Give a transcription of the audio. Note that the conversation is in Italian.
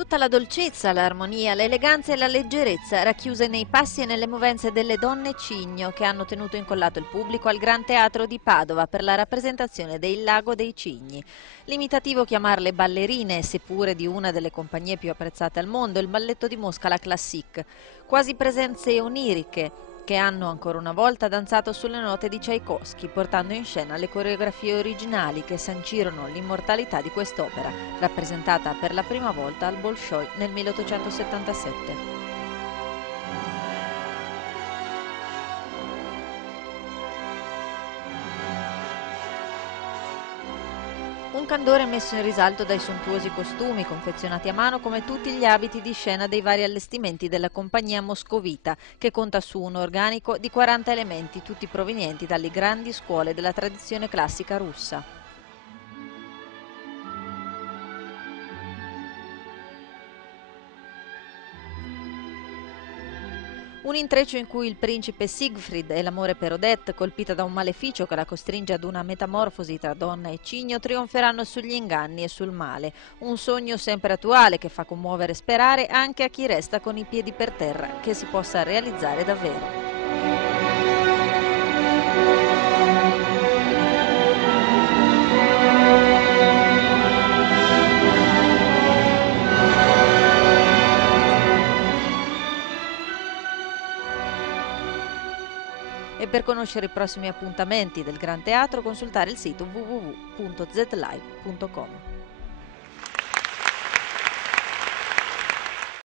Tutta la dolcezza, l'armonia, l'eleganza e la leggerezza racchiuse nei passi e nelle movenze delle donne Cigno che hanno tenuto incollato il pubblico al Gran Teatro di Padova per la rappresentazione del Lago dei Cigni. Limitativo chiamarle ballerine, seppure di una delle compagnie più apprezzate al mondo, il balletto di Mosca, la Classique. Quasi presenze oniriche che hanno ancora una volta danzato sulle note di Tchaikovsky, portando in scena le coreografie originali che sancirono l'immortalità di quest'opera, rappresentata per la prima volta al Bolshoi nel 1877. Un candore messo in risalto dai sontuosi costumi confezionati a mano come tutti gli abiti di scena dei vari allestimenti della compagnia moscovita, che conta su un organico di 40 elementi, tutti provenienti dalle grandi scuole della tradizione classica russa. Un intreccio in cui il principe Siegfried e l'amore per Odette, colpita da un maleficio che la costringe ad una metamorfosi tra donna e cigno, trionferanno sugli inganni e sul male. Un sogno sempre attuale che fa commuovere e sperare anche a chi resta con i piedi per terra che si possa realizzare davvero. E per conoscere i prossimi appuntamenti del Gran Teatro consultare il sito www.zlive.com.